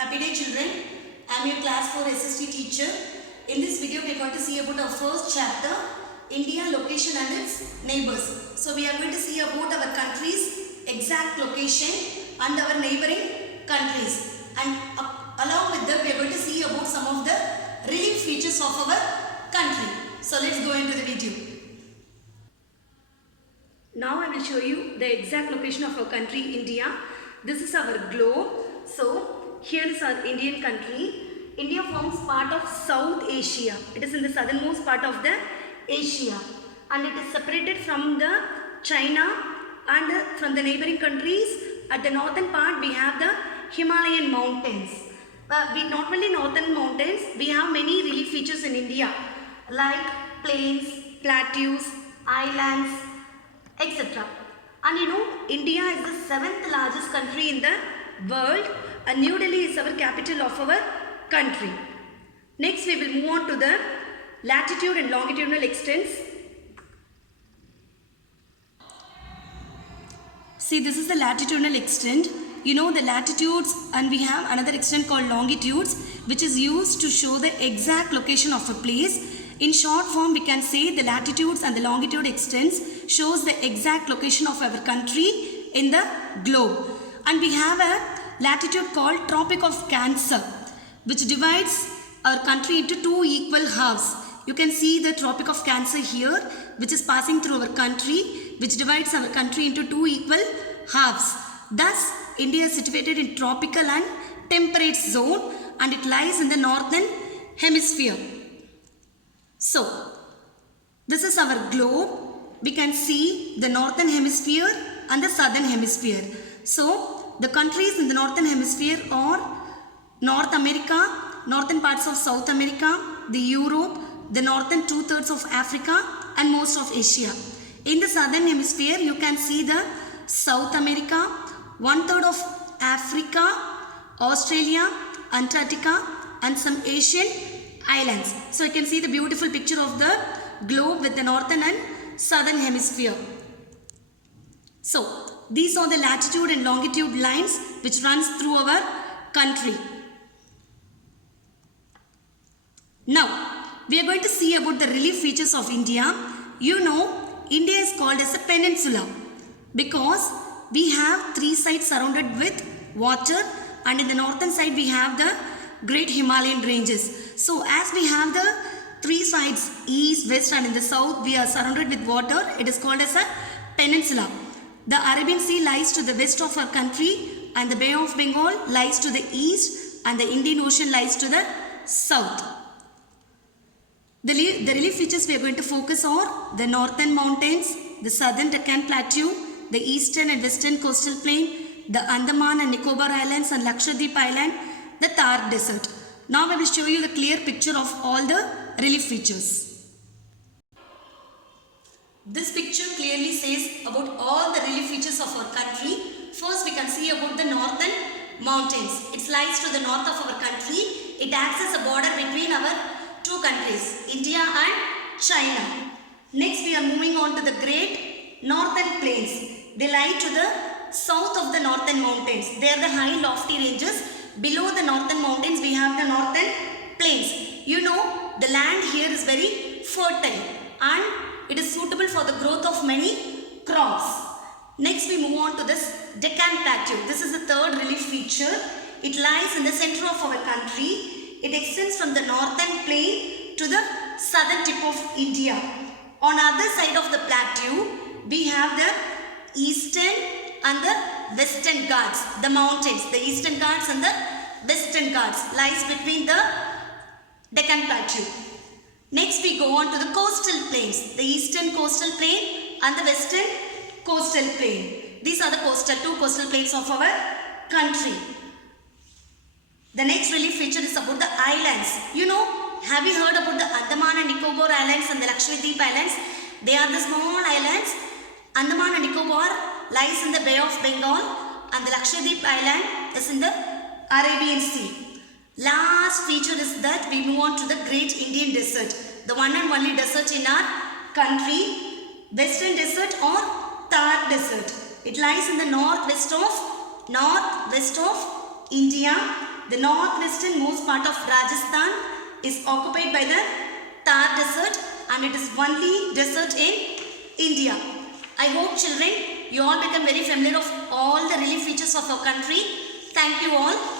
Happy day children, I am your class 4 SST teacher. In this video we are going to see about our first chapter, India, location and its neighbors. So we are going to see about our country's exact location and our neighboring countries. And along with that we are going to see about some of the relief features of our country. So let's go into the video. Now I will show you the exact location of our country, India. This is our globe. So here is our Indian country. India forms part of South Asia. It is in the southernmost part of the Asia, and it is separated from the China and from the neighboring countries. At the northern part we have the Himalayan mountains. We not only northern mountains, we have many relief features in India like plains, plateaus, islands, etc. And you know, India is the 7th largest country in the world, and New Delhi is our capital of our country. Next we will move on to the latitude and longitudinal extents. See, this is the latitudinal extent. You know the latitudes, and we have another extent called longitudes, which is used to show the exact location of a place. In short form, we can say the latitudes and the longitude extents shows the exact location of our country in the globe. And we have a latitude called Tropic of Cancer, which divides our country into two equal halves. You can see the Tropic of Cancer here, which is passing through our country, which divides our country into two equal halves. Thus, India is situated in tropical and temperate zone, and it lies in the northern hemisphere. So, this is our globe. We can see the northern hemisphere and the southern hemisphere. So, the countries in the northern hemisphere are North America, northern parts of South America, the Europe, the northern 2/3 of Africa, and most of Asia. In the southern hemisphere, you can see the South America, 1/3 of Africa, Australia, Antarctica, and some Asian islands. So you can see the beautiful picture of the globe with the northern and southern hemisphere. So these are the latitude and longitude lines which runs through our country. Now we are going to see about the relief features of India. You know, India is called as a peninsula because we have three sides surrounded with water, and in the northern side we have the great Himalayan ranges. So as we have the three sides, east, west, and in the south we are surrounded with water, it is called as a peninsula. The Arabian Sea lies to the west of our country, and the Bay of Bengal lies to the east, and the Indian Ocean lies to the south. The relief features we are going to focus on the northern mountains, the southern Deccan Plateau, the eastern and western coastal plain, the Andaman and Nicobar Islands, and Lakshadweep Island, the Thar Desert. Now I will show you the clear picture of all the relief features. This picture clearly says about all the relief features of our country. First we can see about the northern mountains. It lies to the north of our country. It acts as a border between our two countries, India and China. Next we are moving on to the great northern plains. They lie to the south of the northern mountains. They are the high lofty ranges. Below the northern mountains we have the northern plains. You know, the land here is very fertile and it is suitable for the growth of many crops. Next we move on to this Deccan Plateau. This is the third relief feature. It lies in the center of our country. It extends from the northern plain to the southern tip of India. On other side of the plateau, we have the eastern and the western Ghats, the mountains. The eastern Ghats and the western Ghats lies between the Deccan Plateau. Next we go on to the coastal plains, the eastern coastal plain and the western coastal plain. These are the two coastal plains of our country. The next relief feature is about the islands. You know, have you heard about the Andaman and Nicobar Islands and the Lakshadweep Islands? They are the small islands. Andaman and Nicobar lies in the Bay of Bengal, and the Lakshadweep Island is in the Arabian Sea. Last feature is that we move on to the Great Indian Desert, the one and only desert in our country, Western Desert or Thar Desert. It lies in the northwest of India. The northwestern most part of Rajasthan is occupied by the Thar desert and it is only desert in India. I hope children you all become very familiar of all the relief features of our country. Thank you all.